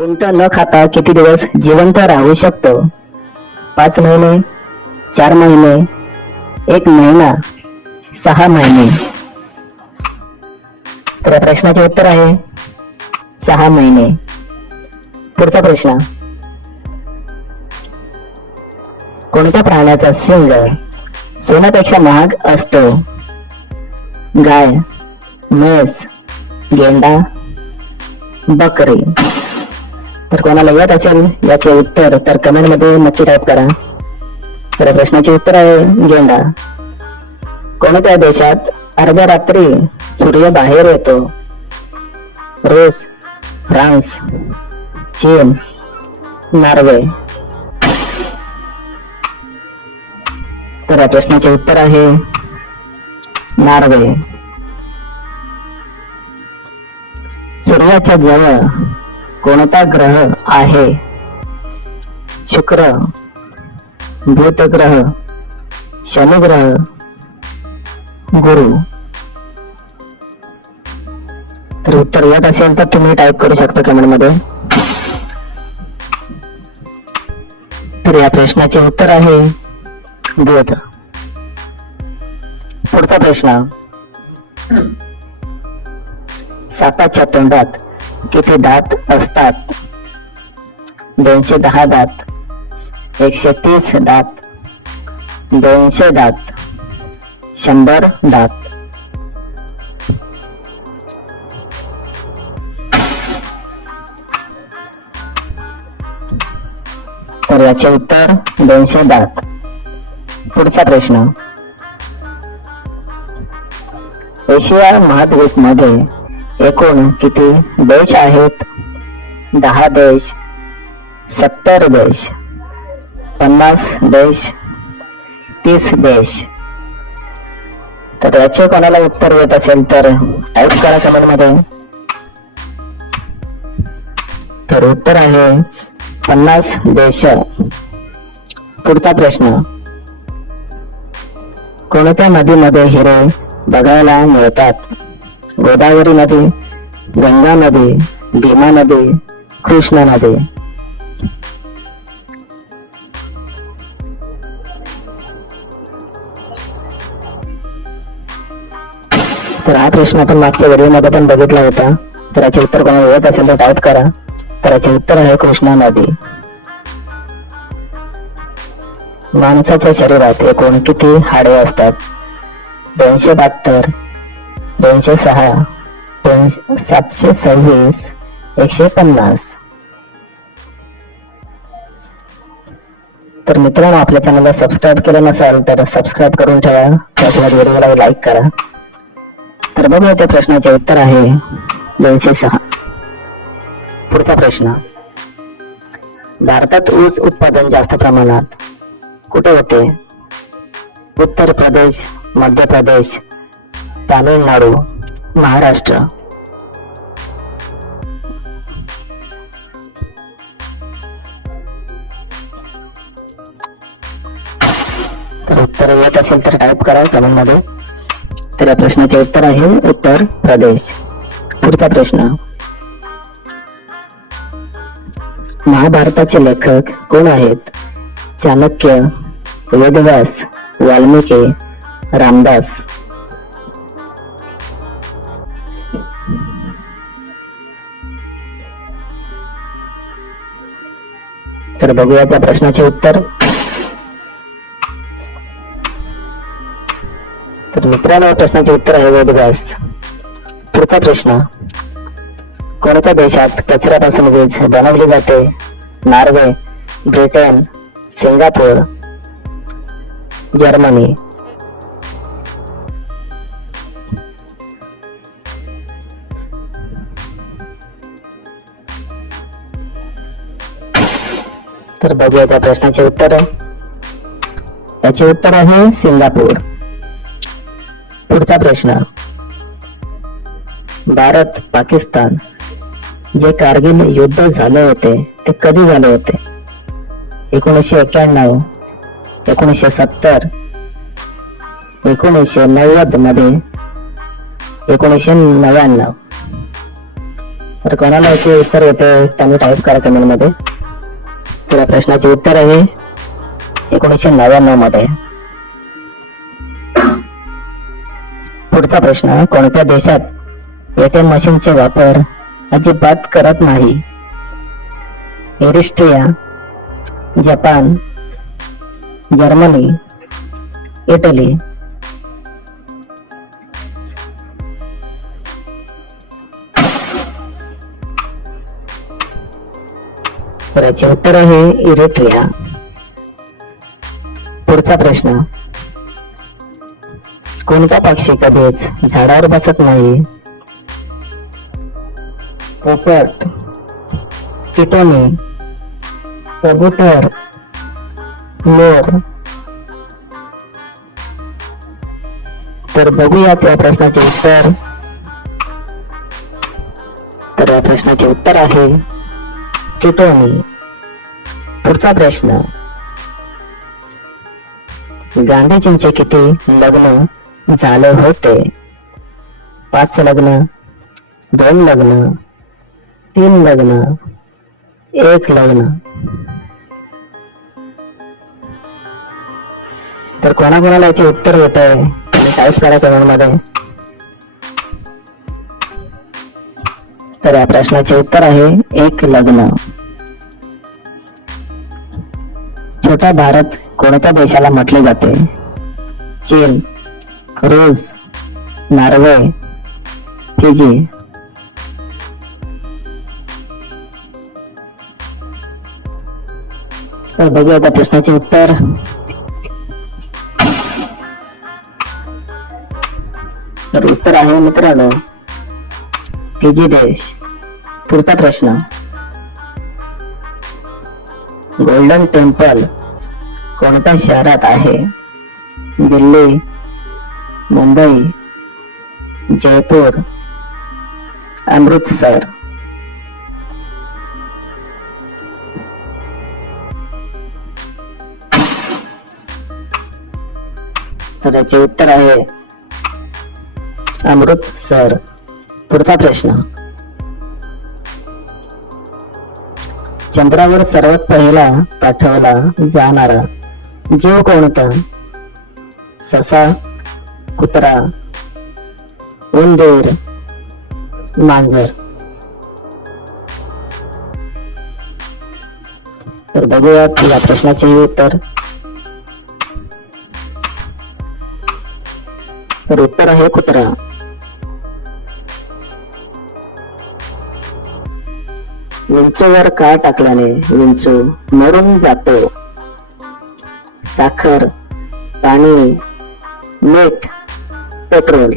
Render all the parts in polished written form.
उंट न खाता किती दिवस जिवंत राहू शकतो? 5 महिने, 4 महिने, 1 महिना, 6 महिने. तर या प्रश्नाचे उत्तर आहे 6 महिने. पुढचा प्रश्न, कोणत्या प्राण्याचा शिंग सोन्यापेक्षा महाग असतो? गाय, म्हैस, गेंडा, बकरी. तर कोणाला येत असेल याचे उत्तर तर कमेंट मध्ये नक्की टाईप करा. तर प्रश्नाचे उत्तर आहे गेंडा. कोणत्या देशात अर्ध्या रात्री सूर्य बाहेर येतो? रूस, फ्रान्स, चीन, नॉर्वे. तर या प्रश्नाचे उत्तर आहे नॉर्वे. सूर्याच्या जवळ कोणता ग्रह आहे? शुक्र, बुध ग्रह, शनी ग्रह, गुरु. तर उत्तर येत असेल तर तुम्ही टाईप करू शकता कमेंट मध्ये. तर या प्रश्नाचे उत्तर आहे बुध. पुढचा प्रश्न, सापाच्या तोंडात किती दात असतात? 210 दात, 130 दात, 200 दात, 100 दात. तर याचे उत्तर 200 दात. पुढचा प्रश्न, एशिया महाद्वीप मध्ये एकूण किती देश आहेत? 10 देश, 70 देश, 50 देश, 30 देश. तर याचे कोणाला उत्तर येत असेल तर टाईप करा कमेंट मध्ये. तर उत्तर आहे 50 देश. पुढचा प्रश्न, कोणत्या नदीमध्ये हिरे बघायला मिळतात? गोदावरी नदी, गंगा नदी, भीमा नदी, कृष्णा नदी. तर हा प्रश्न आपण मागच्या व्हिडिओ मध्ये पण बघितला होता. तर याचे उत्तर कोणाला येत असेल तर टाईप करा. तर याचे उत्तर आहे कृष्णा नदी. माणसाच्या शरीरात एकूण किती हाडे असतात? 272, 206, 726, 150. तर मित्रांनो, आपल्या चॅनलला सबस्क्राईब केलं नसाल तर सबस्क्राईब करून ठेवा. त्यासोबत व्हिडिओला लाईक करा. तर बघूया त्या प्रश्नाचे उत्तर आहे 206. पुढचा प्रश्न, भारतात ऊस उत्पादन जास्त प्रमाणात कुठे होते? उत्तर प्रदेश, मध्य प्रदेश, तामिळनाडू, महाराष्ट्र. तर उत्तर येत असेल तर टाईप करा कमेंट मध्ये. तर या प्रश्नाचे उत्तर आहे उत्तर प्रदेश. पुढचा प्रश्न, महाभारताचे लेखक कोण आहेत? चाणक्य, वेदव्यास, वाल्मिकी, रामदास. तर बघूया त्या प्रश्नाचे उत्तर. तर मित्रांनो, प्रश्नाचे उत्तर आहे वेदव्यास. पुढचा प्रश्न, कोणत्या देशात कचऱ्यापासून वीज बनवली जाते? Norway, Britain, Singapore, Germany. तर बघूया त्या प्रश्नाचे उत्तर. याचे उत्तर आहे सिंगापूर. पुढचा प्रश्न, भारत पाकिस्तान जे कारगिल युद्ध झाले होते ते कधी झाले होते? 1991, 1970, 1990 मध्ये, 1999. तर कोणाला याचे उत्तर येते त्यांनी टाईप करा कमेंट मध्ये. तर या प्रश्नाचे उत्तर आहे 1999 मध्ये. पुढचा प्रश्न, कोणत्या देशात एटीएम मशीनचे वापर अजिबात करत नाही? एरिस्ट्रिया, जपान, जर्मनी, इटली. तर याचे उत्तर आहे इरिट्रिया. पुढचा प्रश्न, कोणता पक्षी कधीच झाडावर बसत नाही? पोपट, टिटोनी, कबूतर, मोर. तर बघूयात या प्रश्नाचे उत्तर. तर या प्रश्नाचे उत्तर आहे टिटोनी. पुढचा प्रश्न, गांधीजींचे किती लग्न झाले होते? 5 लग्न, 2 लग्न, 3 लग्न, 1 लग्न. तर कोणाकोणाला याचे उत्तर येत आहे आणि टाईप करा कमेंट मध्ये. तर या प्रश्नाचे उत्तर आहे 1 लग्न. छोटा भारत कोणत्या देशाला म्हटले जाते? चीन, रूस, नॉर्वे, फिजी. तर बघूया त्या प्रश्नाचे उत्तर. तर उत्तर आहे मित्रांनो फिजी देश. पुढचा प्रश्न, गोल्डन टेम्पल कोणत्या शहरात आहे? दिल्ली, मुंबई, जयपूर, अमृतसर. तर याचे उत्तर आहे अमृतसर. पुढचा प्रश्न, चंद्रावर सर्वात पहिला पाठवला जाणारा जीव कोणता? ससा, कुत्रा, उंदीर, मांजर. तर बघूयात या प्रश्नाचे उत्तर. तर उत्तर आहे कुत्रा. विंचूवर काय टाकल्याने विंचू मरून जातो? साखर, पाणी, मीठ, पेट्रोल.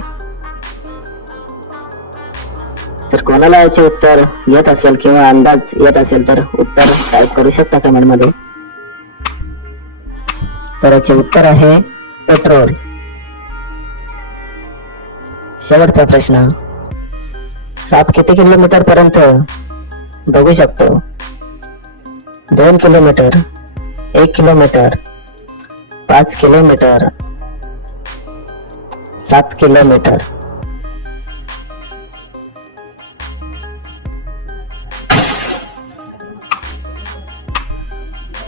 तर कोणाला याचे उत्तर येत असेल किंवा अंदाज येत असेल तर उत्तर टाईप करू शकता कमेंट मध्ये. तर याचे उत्तर आहे पेट्रोल. शेवटचा प्रश्न, साप किती किलोमीटर पर्यंत बघू शकतो? 2 किलोमीटर, 1 किलोमीटर, 5 किलोमीटर, 7 किलोमीटर.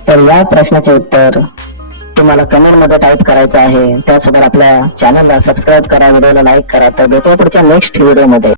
तर या प्रश्नाचे उत्तर तुम्हाला कमेंट मध्ये टाईप करायचं आहे. त्यासोबत आपल्या चॅनलला सबस्क्राईब करा, व्हिडिओला लाईक करा. तर भेटूया पुढच्या नेक्स्ट व्हिडिओ मध्ये.